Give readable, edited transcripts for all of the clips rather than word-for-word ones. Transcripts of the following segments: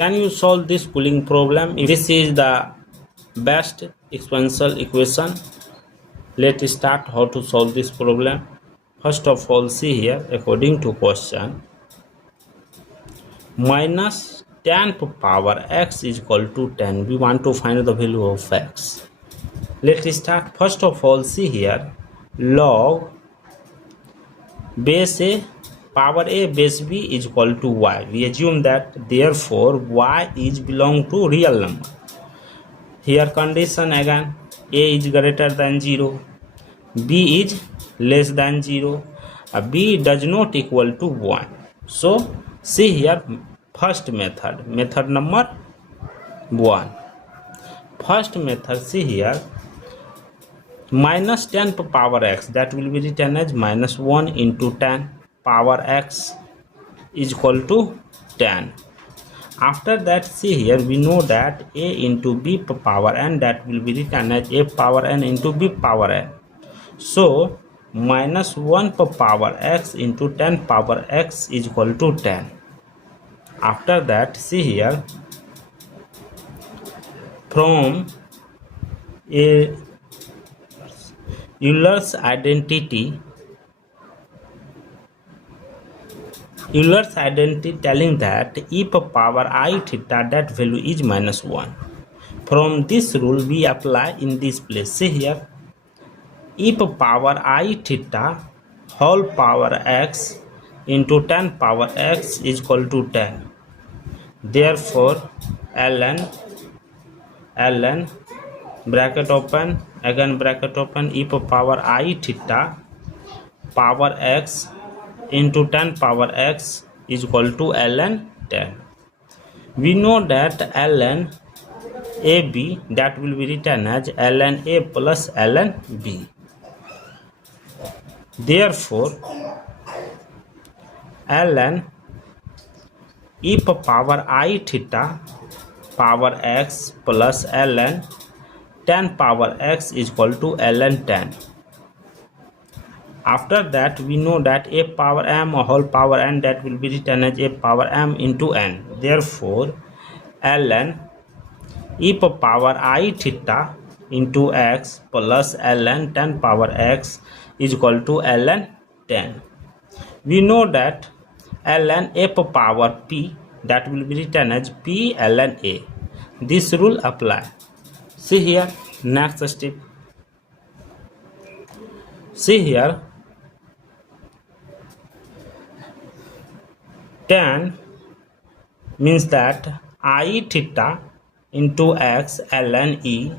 Can you solve this pooling problem? If this is the best exponential equation, let's start how to solve this problem. First of all, see here, according to question, minus tan power x is equal to 10. We want to find the value of x. Let's start. First of all, see here, log base a power a base b is equal to y. We assume that therefore y is belong to real number. Here condition again, a is greater than 0, b is less than 0, b does not equal to 1. So see here, first method number 1. First method, see here, minus 10 power x, that will be written as minus 1 into 10 power x is equal to 10. After that, see here, we know that a into b power n, that will be written as a power n into b power n. So minus 1 power x into 10 power x is equal to 10. After that, see here, from a Euler's identity telling that e power I theta, that value is minus 1. From this rule we apply in this place. See here, e power I theta whole power x into 10 power x is equal to 10. Therefore ln bracket open, again bracket open, e power I theta power x into 10 power x is equal to ln 10. We know that ln ab, that will be written as ln a plus ln b. Therefore ln e power I theta power x plus ln 10 power x is equal to ln 10. After that, we know that a power m whole power n, that will be written as a power m into n. Therefore ln e power I theta into x plus ln 10 power x is equal to ln 10. We know that ln a power p, that will be written as p ln a. This rule apply. See here, next step. See here, tan means that I theta into x ln e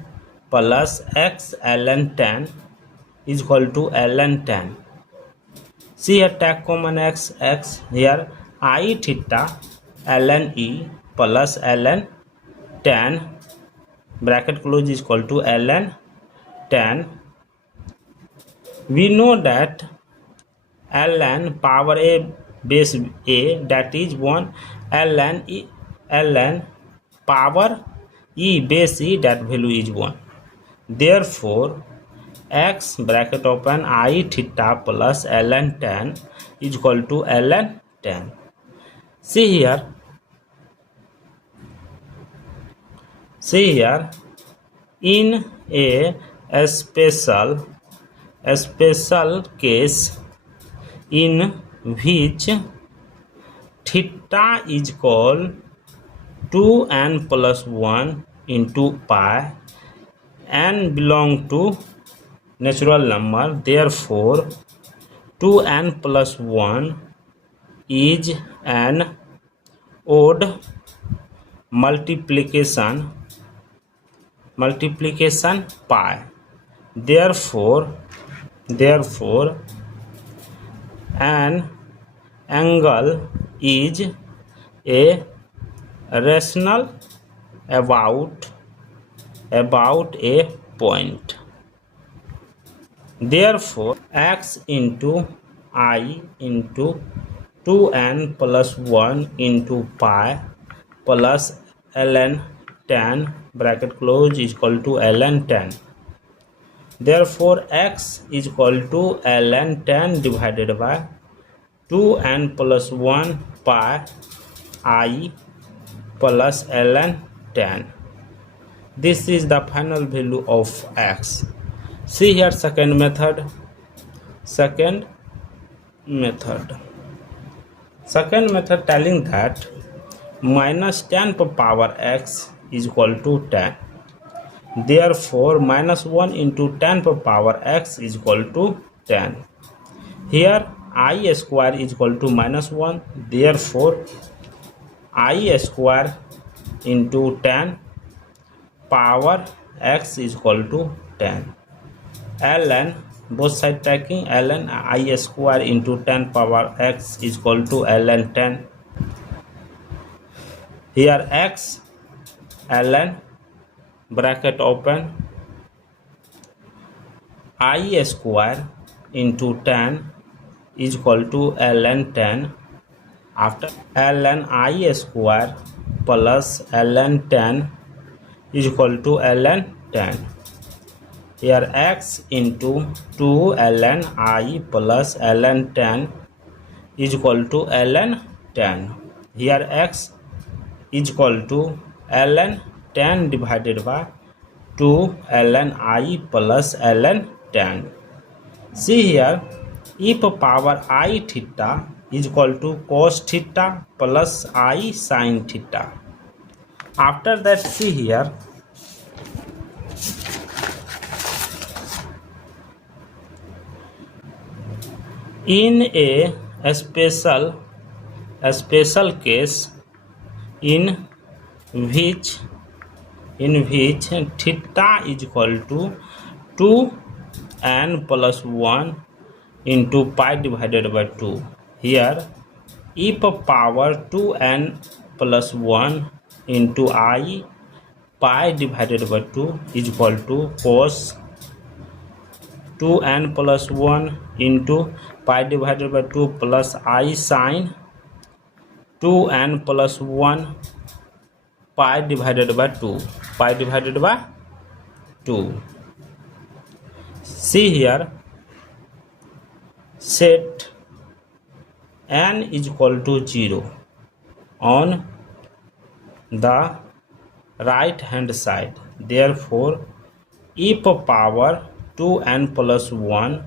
plus x ln 10 is equal to ln 10. See here, take common x here, I theta ln e plus ln 10 bracket close is equal to ln 10. We know that ln power a base a, that is 1, ln power e base e, that value is 1. Therefore x bracket open I theta plus ln 10 is equal to ln 10. See here, in a special case in which theta is equal to n plus 1 into pi, n belong to natural number, therefore 2n plus 1 is an odd multiplication pi. Therefore an angle is a rational about a point. Therefore x into I into 2n plus 1 into pi plus ln 10 bracket close is equal to ln 10. Therefore x is equal to ln 10 divided by 2n plus 1 pi I plus ln tan. This is the final value of x. See here second method. Second method telling that minus tan per power x is equal to tan. Therefore minus 1 into tan per power x is equal to tan. Here I square is equal to minus 1. Therefore I square into tan power x is equal to tan. Ln, both side taking, ln I square into tan power x is equal to ln tan. Here x, ln, bracket open, I square into tan is equal to ln tan. After ln I square plus ln tan is equal to ln tan. Here x into 2 ln I plus ln tan is equal to ln tan. Here x is equal to ln tan divided by 2 ln I plus ln tan. See here, e power I theta is equal to cos theta plus I sin theta. After that, see here, in a special case in which theta is equal to 2n plus 1 into pi divided by 2. Here e power 2n plus 1 into I pi divided by 2 is equal to cos 2n plus 1 into pi divided by 2 plus I sin 2n plus 1 pi divided by 2. See here, set n is equal to 0 on the right hand side. Therefore e power 2n plus 1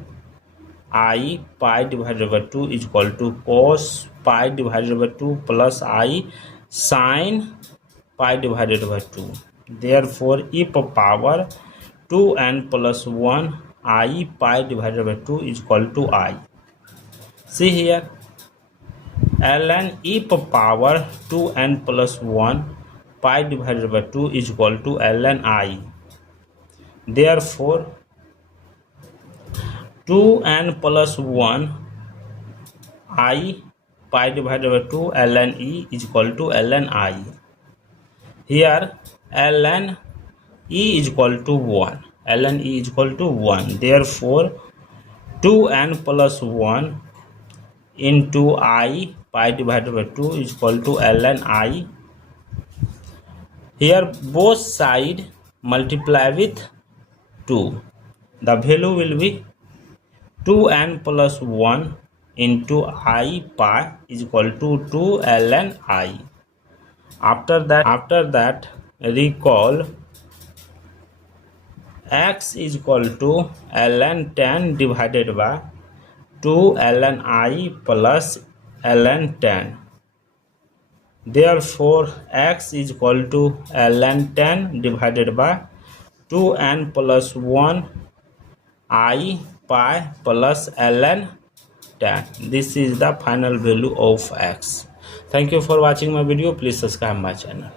I pi divided by 2 is equal to cos pi divided by 2 plus I sin pi divided by 2. Therefore e power 2n plus 1 I pi divided by 2 is equal to I. See here, ln e power 2n plus 1 pi divided by 2 is equal to ln I. Therefore 2n plus 1 I pi divided by 2 ln e is equal to ln I. Here ln e is equal to 1. Therefore 2n plus 1 into I pi divided by 2 is equal to ln I. Here both side multiply with 2. The value will be 2n plus 1 into I pi is equal to 2 ln I. After that recall x is equal to ln tan divided by 2 ln I plus ln tan. Therefore x is equal to ln tan divided by 2n plus 1 I pi plus ln tan. This is the final value of x. Thank you for watching my video. Please subscribe my channel.